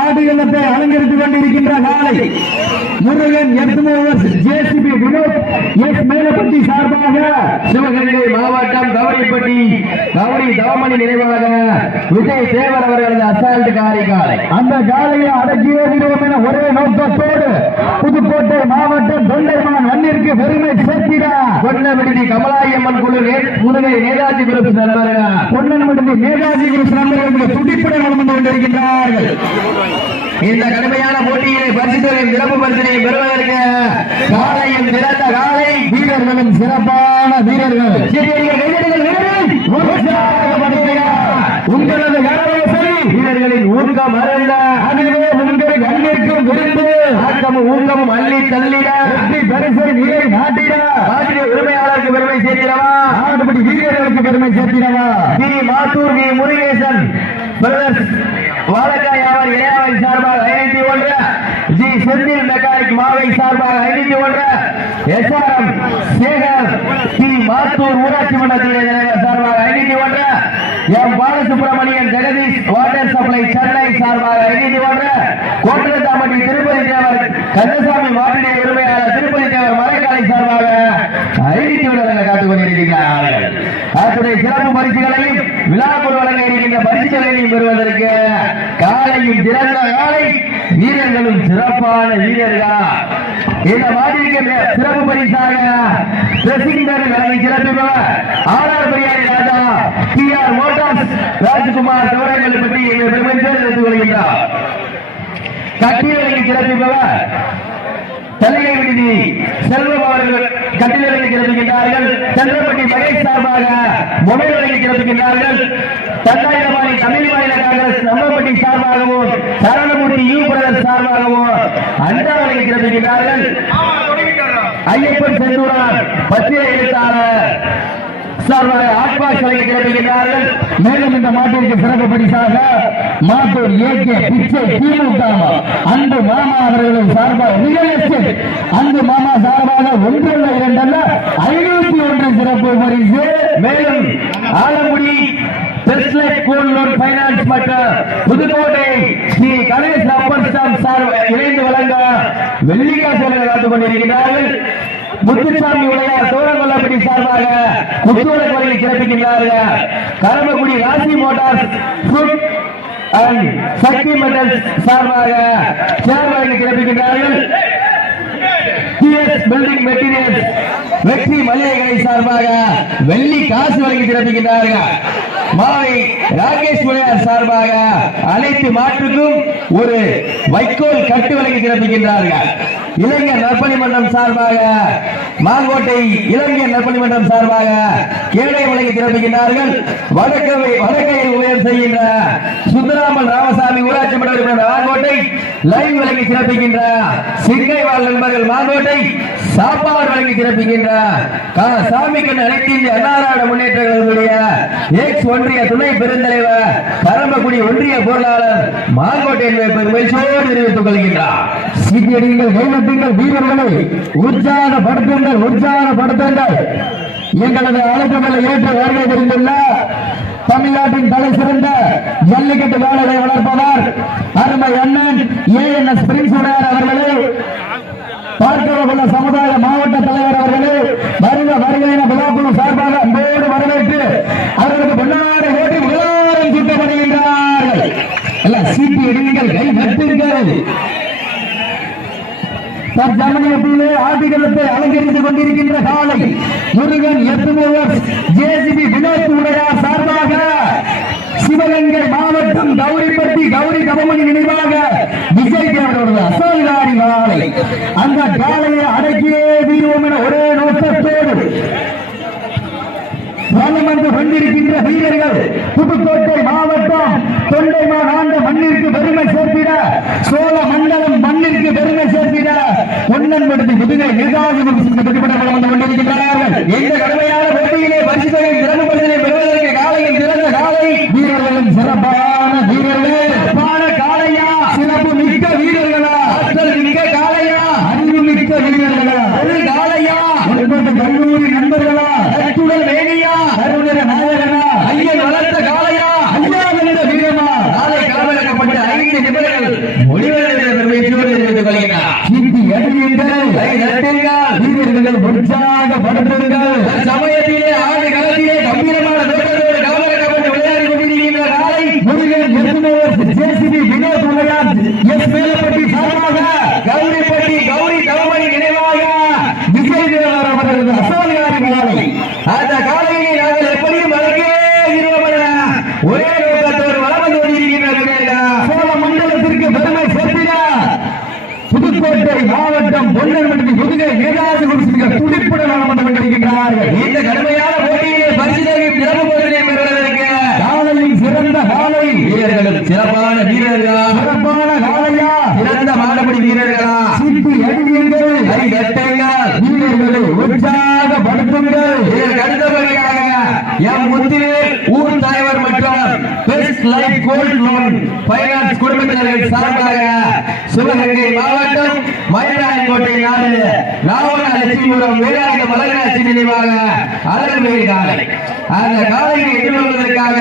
ஆடுகளத்தை அலங்கரித்துக் கொண்டிருக்கின்ற காலை Murugan earthmovers JCB Vinod S Melapatti சார்பாக சிவகங்கை மாவட்டம் கவரிப்பட்டி கவரி தவமணி நினைவாக விஜய் தேவர் அவர்களது அசால்ட் காரை காலை அந்த காலையை அடக்கியே விடுவோம் என ஒரே நோக்கத்தோடு மாவட்டம் தொண்டைமான் மண்ணிற்கு பெருமை சேர்த்திட கொண்ட விடுதி கமலாயம்மன் குழு முதுகை நேதாஜி குரூப் நண்பர்கள் பொன்னன் மட்டும் நேதாஜி கிருஷ்ணன் அவர்களுக்கு துடிப்புடன் வளர்ந்து கொண்டிருக்கின்றார்கள். இந்த கடுமையான போட்டியிலே பரிசுகளின் சிறப்பு பரிசனை பெறுவதற்கு காலையும் சிறந்த காலை வீரர்களும் சிறப்பான வீரர்கள். உங்களது வீரர்களின் ஊக்கம் அருந்த அதுவே உங்கள் கண்ணிற்கும் விருந்து. ஆக்கமும் ஊக்கமும் அள்ளி தள்ளிட. வெற்றி பரிசை நீரை நாட்டிட ஆசிரிய உரிமையாளருக்கு பெருமை சேர்க்கிறவா ஆடுபடி வீரர்களுக்கு பெருமை சேர்த்திடவா? ஸ்ரீ மாத்தூர் வி. முருகேசன் பிரதர்ஸ் வாழக்காய் அவர் இளையாவை சார்பாக ஐநூத்தி ஒன்று. ஜி. செந்தில் மெக்கானிக் மாவை சார்பாக ஐநூத்தி ஒன்று. எஸ்ஆர்எம் சேகர் ஸ்ரீ மாத்தூர் ஊராட்சி மன்றத்துடைய தலைவர் சார்பாக ஐநூத்தி ஒன்று. M. Balasubramanian Jagadish water supply Chennai சார்பாக ஐநூத்தி ஒன்று. கந்தசாமி வாட்டினை உரிமையாளர் திருப்பதி தேவர் மலைக்காலை சார்பாக ஐநூத்தி ஒன்று காத்துக் கொண்டிருக்கிறார்கள் அத்துடைய சிறப்பு பரிசுகளையும் விழாக்குழு வழங்க இருக்கின்ற பரிசுகளையும் பெறுவதற்கு காலையும் திறந்த காலை வீரர்களும் சிறப்பான வீரர்களா. இந்த மாதிரிக்கு சிறப்பு பரிசாக பிரசிங்கர் பேர் வழங்கி சிறப்பிப்பவர் RR biryani Raja T R motors Rajkumar தவறங்களை பற்றி எங்கள் பெருமை சேர்ந்து கொள்கின்றார். கட்டியலை சிறப்பிப்பவர் தலைமை விடுதி. செல்வம் அவர்கள் கட்டிலங்களை சிறப்பிக்கின்றார்கள் சந்திரப்பட்டி மகேஷ் சார்பாக மொபைல் வழங்கி சிறப்பிக்கின்றார்கள் தண்டாயுதபாணி தமிழ் மாநில காங்கிரஸ் நம்பப்பட்டி சார்பாகவும் சரணமூர்த்தி யூ பிரதர் சார்பாகவும் அண்டா வழங்கி சிறப்பிக்கின்றார்கள் ஐயப்பன் செந்தூரார் பத்திர எழுத்தாளர். சார்பாக ஆட்பாஸ் வழங்கி மேலும் இந்த மாட்டிற்கு சிறப்பு பரிசாக மாட்டூர் ஏகே பிச்சை திமுக அன்பு மாமா அவர்களின் சார்பாக ரியல் எஸ்டேட் அன்பு மாமா சார்பாக ஒன்றல்ல இரண்டல்ல ஐநூத்தி ஒன்று சிறப்பு பரிசு. மேலும் ஆலங்குடி புதுக்கோட்டை ஸ்ரீ கணேஷ் அப்பர் சார் இணைந்து வழங்க வெள்ளிக்காசு காத்துக் கொண்டிருக்கிறார்கள். முத்துசாமி உடையார் தோரங்கொல்லப்பட்டி சார்பாக குத்துவிளக்கு கோயிலை சிறப்பிக்கின்றார்கள். கரமக்குடி ராசி மோட்டார்ஸ் அண்ட் சக்தி மண்டல் சார்பாக சேர் கிளப்பிக்கின்றார்கள் டிஎஸ் பில்டிங் மெட்டீரியல்ஸ் வெற்றி மளிகை சார்பாக வெள்ளி காசு வழங்கி சிறப்பிக்கின்றார்கள். மாவை ராகேஷ் முனையார் சார்பாக அனைத்து மாற்றுக்கும் ஒரு வைக்கோல் கட்டு வழங்கி சிறப்பிக்கின்றார்கள். இளைஞர் நற்பணி மன்றம் சார்பாக மாங்கோட்டை இளைஞர் நற்பணி மன்றம் சார்பாக கேடை வழங்கி சிறப்பிக்கின்றார்கள். வடக்கவை வடக்கையை உயர் செய்கின்ற சுந்தராமன் ராமசாமி ஊராட்சி மன்ற உறுப்பினர் மாங்கோட்டை லைவ் வழங்கி சிறப்பிக்கின்ற சிங்கை வாழ் நண்பர்கள் மாங்கோட்டை சாப்பாடு வழங்கி சிறப்பிக்கின்ற கா- சாமி கண்ணு அனைத்து இந்திய அன்னாராட முன்னேற்ற கழகத்துடைய எக்ஸ் ஒன்றிய துணை பெருந்தலைவர் பரமக்குடி ஒன்றிய பொருளாளர் மாங்கோட்டை என்பதை பெருமைச்சோடு தெரிவித்துக் கொள்கின்றார். சீக்கிரங்கள் கைநட்டுங்கள் வீரர்களை உற்சாகப்படுத்துங்கள் உற்சாகப்படுத்துங்கள். எங்களது அழைப்புகளை ஏற்ற வருகை தெரிந்துள்ள தமிழ்நாட்டின் தலை சிறந்த ஜல்லிக்கட்டு வேலையை வளர்ப்பவர் அருமை அண்ணன் ஏ என் எஸ் பிரின்ஸ் அவர்களே. பார்க்கவகுள்ள சமுதாய மாவட்ட தலைவர் அவர்களே வருக வருக விழாக்குழு சார்பாக அன்போடு வரவேற்று அவர்களுக்கு பொன்னாடை ஓட்டி விழாரம் சுட்டப்படுகின்றார்கள். எல்லாம் சீட்டி எடுங்கள் கை நட்டுங்கள் தற்சமயத்திலே ஆட்டுகளத்தை அலங்கரித்துக் கொண்டிருக்கின்ற காலை முருகன் எத்துமுவர் ஜேசிபி வினோத் உடையார் சார்பாக சிவகங்கை மாவட்டம் கௌரிப்பட்டி கௌரி கவமணி நினைவாக விஜய் தேவரோட அசல்காரி காலை அந்த காலையை அடக்கியே தீர்வோம் என ஒரே நோக்கத்தோடு வந்து கொண்டிருக்கின்ற வீரர்கள் புதுக்கோட்டை மாவட்டம் தொண்டைமான் ஆண்ட மண்ணிற்கு பெருமை சேர்த்திட சோழ மண்டலம் மண்ணிற்கு பெருமை சேர்த்திட பொன்னன்படுத்தி முதுகை நிர்வாகி பிரதிபட வலம் வந்து கொண்டிருக்கின்றனர் எந்த கடமை போட்டியிலே பரிசுகளை சிறப்பு பரிசினை பெறுவதற்கு காலையில் சிறந்த காலை வீரர்களும் சிறப்பான வீரர்களே சிறப்பான காலையா சிறப்பு மிக்க வீரர்களா ஆற்றல் மிக்க காலையா அறிவு மிக்க வீரர்களா ஒரு காலையா ஒன்பது கல்லூரி நண்பர்களா கட்டுடல் வேணியா அருணர நாயகனா ஐயன் வளர்த்த காலையா ஐயா வென்ற வீரமா காலை களமிறக்கப்பட்டு ஐந்து அவர்கள் முடிவெடுத்த பெருமையோடு தெரிவித்துக் கொள்கிறார் சீட்டி அடியுங்கள் கை தட்டுங்கள். வீரர்கள் உற்சாகப்படுத்துங்கள் சமயத்திலே ஆடு களத்திலே கம்பீரமான தோட்டத்தோடு கவலைக்கப்பட்டு விளையாடி கொண்டிருக்கின்ற காலை முருகன் எஸ்மோர் ஜேசிபி வினோத் உலகம் எஸ். மேலப்பட்டு சார்பாக கௌரிப்பட்டி கௌரி தவமணி நினைவாக விஜய் தேவர் அவர்களது அசோனியாரி மாலை அந்த காலையை நாங்கள் எப்படியும் வழக்கே இருவமல்ல ஒரே நோக்கத்தோடு வளர்ந்து கொண்டிருக்கின்ற வீரர்கள். சோழ மண்டலத்திற்கு பெருமை சேர்த்தினார் புதுக்கோட்டை மாவட்டம் பொன்னன்பட்டி புதுகை மேதாசி குடிசிகள் துடிப்புடன் வளம் வந்து கொண்டிருக்கின்றார்கள் இந்த கடுமையான போட்டியிலே பரிசுதவி சிறப்பு போட்டியை பெறுவதற்கு காலையில் சிறந்த காலை வீரர்களும் சிறப்பான வீரர்களா? சிறப்பான காலையா சிறந்த மாடப்படி வீரர்களா? சீட்டி அடியுங்கள் கை தட்டுங்கள். வீரர்களை உற்சாகப்படுத்துங்கள். அடுத்தபடியாக எம் முத்திவேல் ஊர் தலைவர் மற்றும் best life gold loan finance குடும்பத்தினர்கள் சார்பாக சிவகங்கை மாவட்டம் மயிலாயங்கோட்டை நாடு. நாவன லட்சுமிபுரம் வேலாயுத மலராட்சி நினைவாக அழகு காலை. அந்த காலையை எதிர்கொள்வதற்காக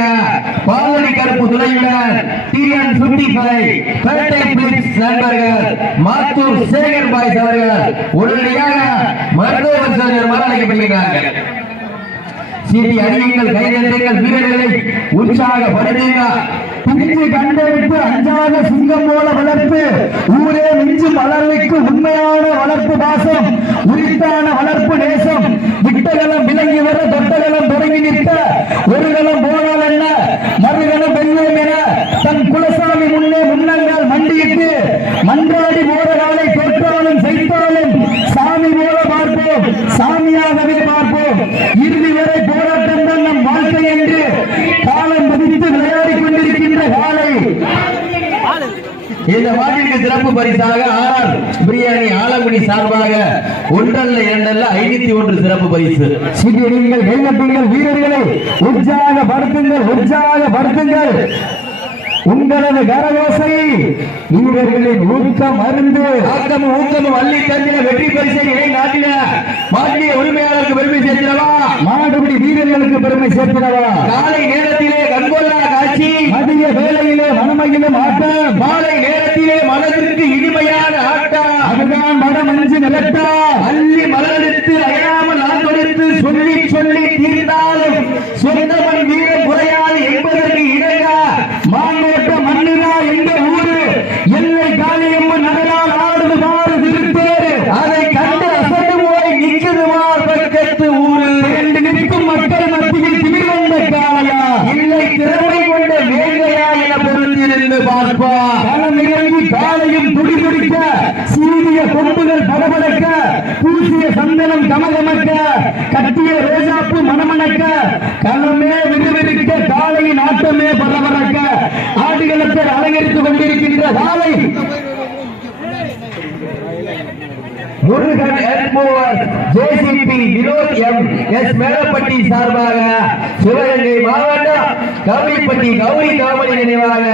பாலடி கருப்பு துணையுடன் TN fifty five Pettai Philips நண்பர்கள் மாத்தூர் சேகர் பாய்ஸ் அவர்கள் உடனடியாக மருத்துவ பரிசோதனை வரவழைக்கப்படுகிறார்கள் சீட்டி அடியுங்கள் கைதட்டுங்கள் வீரர்களை உற்சாகப்படுத்துங்கள் பிரிஞ்சு கண்டெடுத்து அஞ்சாத சிங்கம் போல வளர்ப்பு ஊரே மிஞ்சும் அளவுக்கு உண்மையான வளர்ப்பு பாசம் உரித்தான வளர்ப்பு நேசம். விட்டகலம் விளங்கி வர தொட்டகலம் தொடங்கி நிற்க ஒரு இந்த மாட்டிற்கு சிறப்பு பரிசாக ஆர் பிரியாணி ஆலங்குடி சார்பாக ஒன்றல்ல இரண்டல்ல ஐநூத்தி ஒன்று சிறப்பு பரிசு. சிறியங்கள் வெள்ளட்டுங்கள் வீரர்களை உற்சாகப்படுத்துங்கள் உற்சாகப்படுத்துங்கள் உங்களது கரவோசை வீரர்களின் ஊக்கம் அருந்து ஆக்கமும் ஊக்கமும் வள்ளி தந்திர வெற்றி பரிசை நாட்டின மாட்டிய உரிமையாளருக்கு பெருமை சேர்க்கிறவா மாடுபிடி வீரர்களுக்கு பெருமை சேர்க்கிறவா காலை நேரத்திலே கூடிய வேலையிலே வனமையிலும் ஆட்டம் மாலை நேரத்திலே மனதிற்கு இனிமையான ஆட்டம் அதுதான் மனமஞ்சு நிலட்டா பூசிய சந்தனம் கமகமக்க கட்டிய ரோஜாப்பு மணமணக்க களமே விறுவிறுக்க காலையின் ஆட்டமே பரபரக்க ஆடுகளத்தை அலங்கரித்துக் கொண்டிருக்கின்ற காலை. Murugan எஸ்மோவர் JCB Vinod M S Melapatti சார்பாக சிவகங்கை மாவட்டம் கவுரிப்பட்டி கௌரி காவலி நினைவாக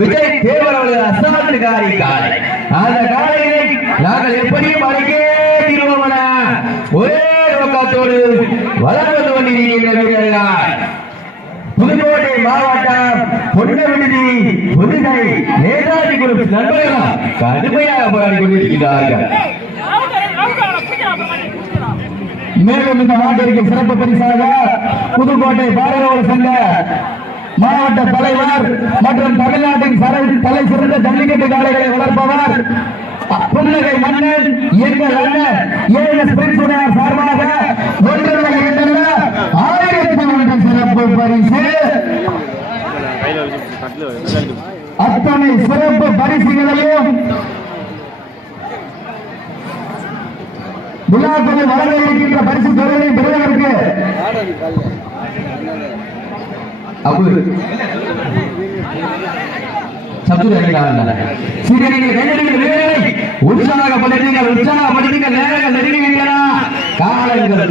விஜய் தேவர் அவர்கள் அசால்ட் காரி காலை. அந்த காலையை நாங்கள் எப்படியும் அருகே ஒரே நோக்கத்தோடு வளர்ந்து கொண்டிருக்கின்ற புதுக்கோட்டை மாவட்டம் பொன்னவிடுதி புதுகை நேதாஜி குரூப் நண்பர்கள் கடுமையாக போராடி கொண்டிருக்கிறார்கள். மேலும் இந்த நாட்டிற்கு சிறப்பு பரிசாக புதுக்கோட்டை பாரதோடு சங்க மாவட்ட தலைவர் மற்றும் தமிழ்நாட்டின் தலை தலை சிறந்த ஜல்லிக்கட்டு காலைகளை வளர்ப்பவர் புன்னகை மன்னன் எங்கள் அண்ணன் ஏஎஸ் பிரின்சுடையார் சார்பாக ஒன்றல்ல இரண்டல்ல ஆயிரத்தி ஒன்று சிறப்பு பரிசு. அத்தனை சிறப்பு பரிசுகளையும் விழாக்களில் வழங்க இருக்கின்ற பரிசு தொகையை பெறுவதற்கு அபு சத்துரு அடிக்கிறாங்க சீரியர்கள் கைதடிகள் உற்சாகப்படுத்துங்கள் உற்சாகப்படுத்துங்கள் நேரங்கள் நெருங்குகின்றன. காலங்கள்